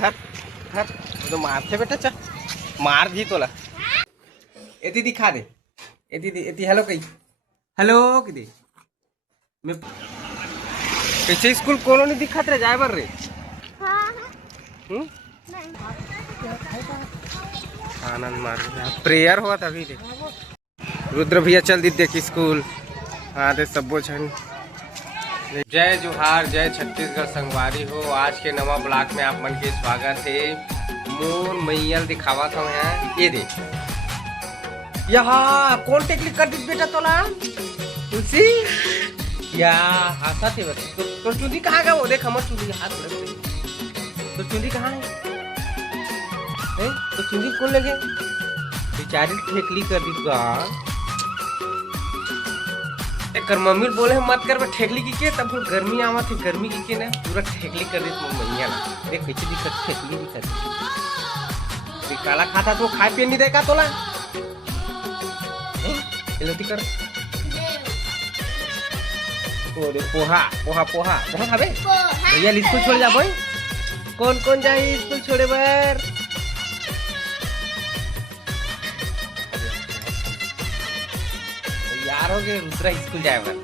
धर धर तो मारते बेटा चा मार दी तोला एती दिखा दे एती एती हेलो कही हेलो की दे मैं पीछे स्कूल कोनो नहीं दिखत रे जाए बर रे आनंद मार्ग प्रेयर हुआ था अभी रुद्र भैया चल दी देख स्कूल हाँ दे सबो छन जय जोहार जय छत्तीसगढ़ संगवारी हो। आज के नवा ब्लॉक में आप मन के स्वागत है। मोर मैयल दिखावा था यहाँ ये दे यहाँ कौन टेक्निक कर दी बेटा तोला तुलसी या हाथा थे बस तो चुंदी कहाँ गया वो देख हमर चुंदी हाथ तो चुंदी कहाँ है तो चुंदी कौन लगे बेचारी ठेकली कर दी का कर मम्मी बोले मत कर ठेकली की तब गर्मी आवा थी गर्मी की ना पूरा ठेकली कर दी मम्मिया देख कैसे दिखत ठेकली दिखत काला खाता तो खाए पिए नहीं देगा तोला लोटी कर पोहा पोहा पोहा जहाँ खाबे भैया स्कूल छोड़ जा भाई कौन कौन जाए स्कूल छोड़े बर यार हो गए रुद्रा स्कूल जाए बर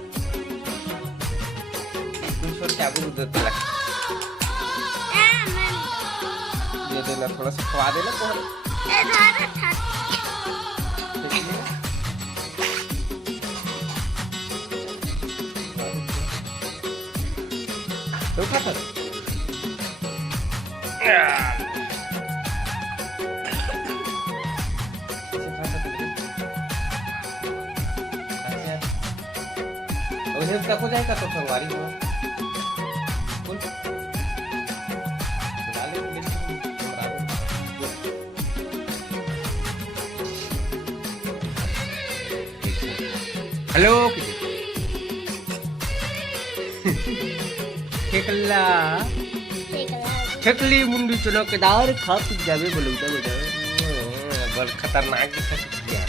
स्कूल छोड़ के आबू रुद्र तोला ये देना थोड़ा सा खवा देना तो उठा कर हो जाएगा तो संगवारी हुआ हेलो ठेकला ठेकली मुंडी चलो के दार खा पी जावे बोलूता बेटा बड़ खतरनाक दिखत यार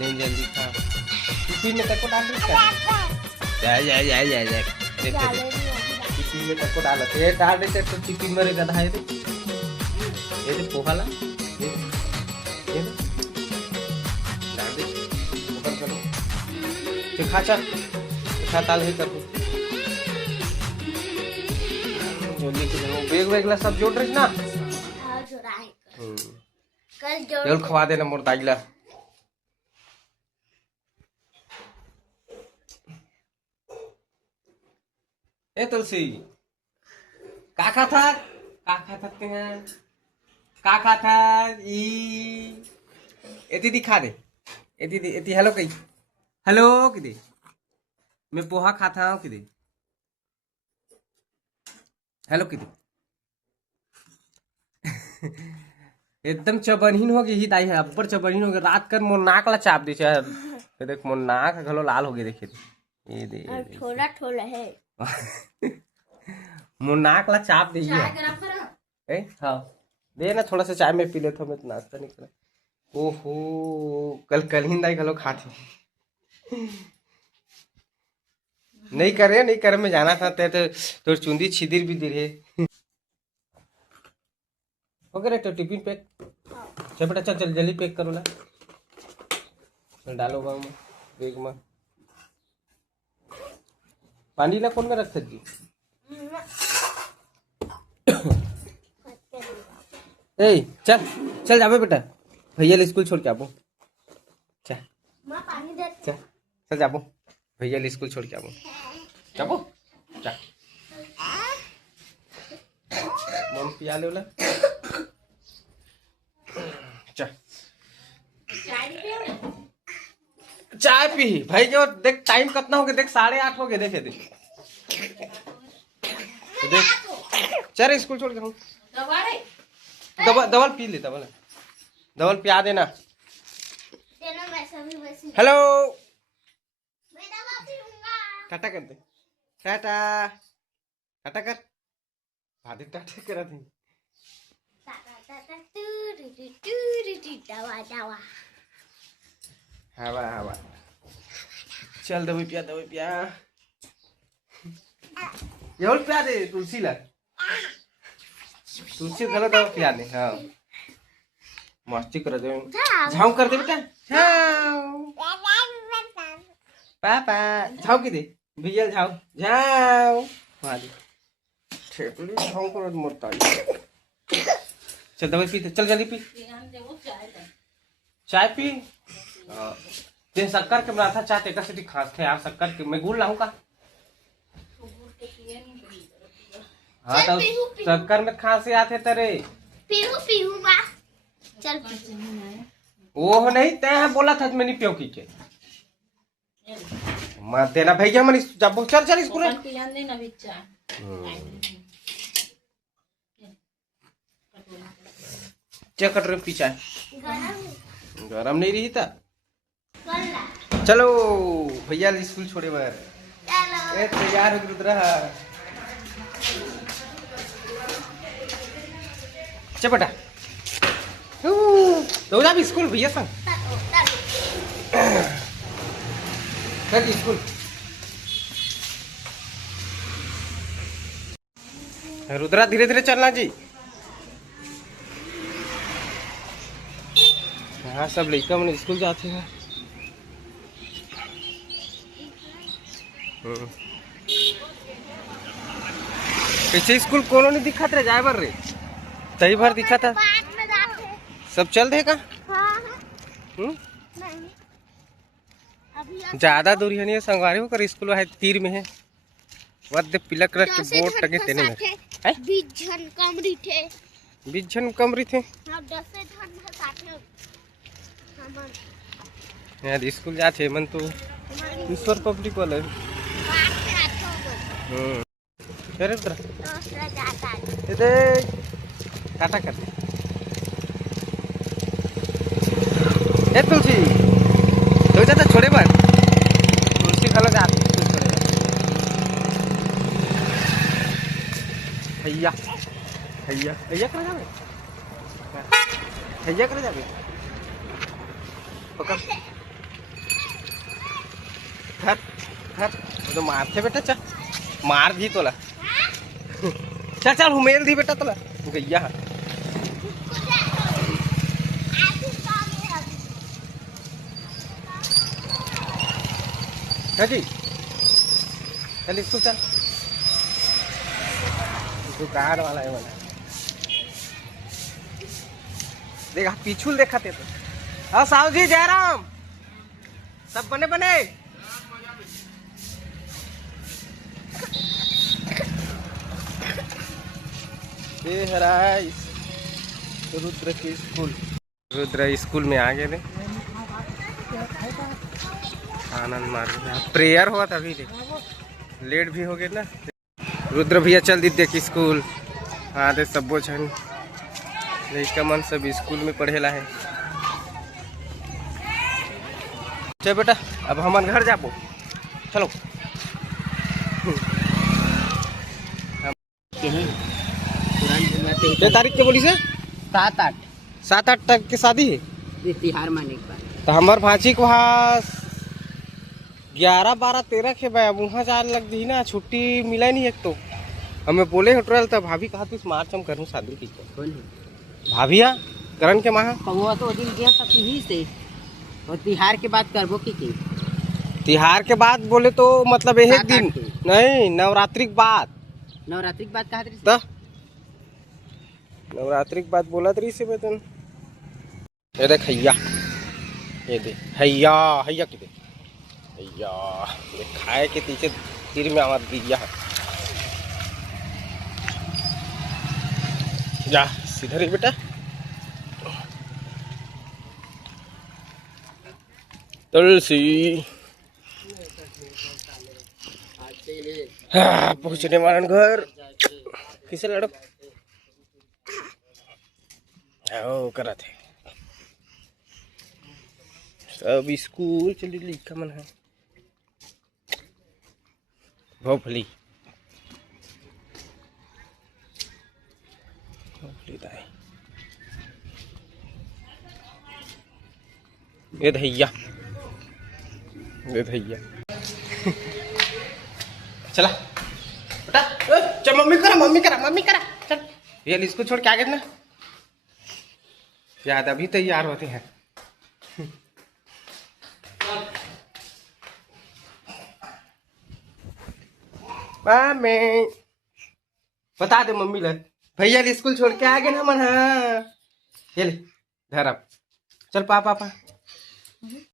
नहीं जल्दी खा टिफिन में तक डाल दे जा देख टिफिन में तक डाल ये डाल दे तो टिफिन में गधा है ये दे पोहाला ये डाल दे ऊपर करो खा चल खा ताल ही कर जोली के बेग वेगला सब जोड़ रही ना हां जोड़ा है कल जोड़ खवा देना मोर दाइला ए तुलसी का खाता हैं का खाता ई एती दिखा दे एती हेलो कही हेलो की दे मैं पोहा खाता हूँ कि दे हेलो की दे एकदम चबनहीन हो गई ही दाई है अब्बर चबनहीन हो गई रात कर मोर नाक ला चाप दे देख मोर नाक घलो लाल हो गई देखे ये दे थोड़ा थोड़ा है मोर नाक ला चाप दे ए हाँ दे ना थोड़ा सा चाय में पी लेता हूँ मैं तो नाश्ता नहीं करा ओहो कल हिंदा घलो खाते नहीं करे मैं जाना था तो चुंदी छिदिर भी दिरे हो गया तो टिफिन पैक चल बेटा चल जल्दी पैक करो ना चल डालो बैग में पानी ला कौन में रख सकती ए चल चल जाबे बेटा भैया स्कूल छोड़ के आबो चल जाबो भैया स्कूल छोड़ के आबो जाबो जा मम पिया ले वाला चल चाय पी भाई जो देख टाइम कितना हो गया देख 8:30 हो गए देखे देख चल स्कूल छोड़ के हूँ दवाल पी ले दवाल पिया देना हेलो टाटा कर दे टाटा टाटा कर आधे टाटा करा थे हवा हवा चल दवाई पिया एवढं प्या दे तुलसीला, तुलसी गलत दवा पिया दे. हाँ मस्ती कर दे, झाऊ कर दे बेटा, झाऊ पापा, झाऊ की दे भैया, झाऊ झाऊ मारी ठेपली झाऊ कर मोटा. चल दवाई पी, चल जल्दी पी, चाय पी. ते शक्कर के बना था चाय, ते कैसे खास थे यार शक्कर के, मैं गुड़ लाऊं का. हाँ तो शक्कर में खांसी आते तेरे. पीहू पीहू बा चल वो नहीं तय बोला था मैंने पियो की के मत देना भैया मन जब चल चल स्कूल में. क्या कट रहे पीछा गरम नहीं रही था. चलो भैया स्कूल छोड़े बार तैयार हो रुद्रा. चल बेटा तो जा स्कूल भैया संग कर स्कूल. रुद्रा धीरे धीरे चलना जी. हाँ सब लड़का मन स्कूल जाते हैं. पीछे स्कूल कोनो नहीं दिखा थे जाए बर रे, तही भर दिखा था. सब चल देगा. ज्यादा दूरी है नहीं संगवारी होकर स्कूल है तीर में है. वद पीला कलर के बोर्ड टंगे तेने में 20 जन कमरी थे. 20 जन कमरी थे. हां 10 जन साथे हमन यार स्कूल जाते मन तो ईश्वर पब्लिक वाले. अरे उधर इधर टाटा कर. ए तुलसी तो जाता छोड़े बार तुलसी खा लगा भैया भैया भैया कर जावे, भैया कर जावे पकड़ धर धर तो मारते बेटा. चल मार दी तोला. चल चल हुमेल दी बेटा तोला गैया. जी चल स्कूल चल. दुकान वाला है वाला देखा पीछू देखा थे तो. हाँ साहु जी जयराम सब बने बने. ये हरा रुद्र के स्कूल. रुद्र स्कूल में आ गए थे. आनंद मार्ग प्रेयर हुआ था अभी लेट भी हो गए ना. रुद्र भैया चल दी देख स्कूल. हाँ दे सब छन लड़का मन सब स्कूल में पढ़ेला है. चल बेटा अब हम घर जाबो. चलो क्या तारीख के बोली से 7-8 तक की शादी है तिहार माने के बाद. तो हमार भाजी को वहाँ 11-12-13 के भाई अब वहाँ जाने लग दी ना. छुट्टी मिला नहीं एक तो हमें बोले होटल तो भाभी कहा तू मार्च हम करूँ शादी की. कौन है भाभी करण के माँ वो तो दिन गया था ही से. और तिहार के बाद करबो की तिहार के बाद बोले तो मतलब एक दिन नहीं नवरात्रि के बाद. नवरात्रि के बाद कहा तो नवरात्रि के बाद बोला तरी से बेतन. ये देख हैया, ये दे हैया हैया की दे हैया खाए के पीछे तीर में आवाज दिया. जा सीधर ही बेटा. तुलसी हाँ पहुँचने वाला घर किसे लड़ो ओ करा थे. सब स्कूल चली लिखा मन है भोपली ये धैया चला बेटा. मम्मी करा चल ये इसको छोड़ के आगे ना याद अभी तैयार होते हैं मैं बता दे मम्मी ले भैया स्कूल छोड़ के आ गए ना मन हाँ ये ले धर अब चल पापा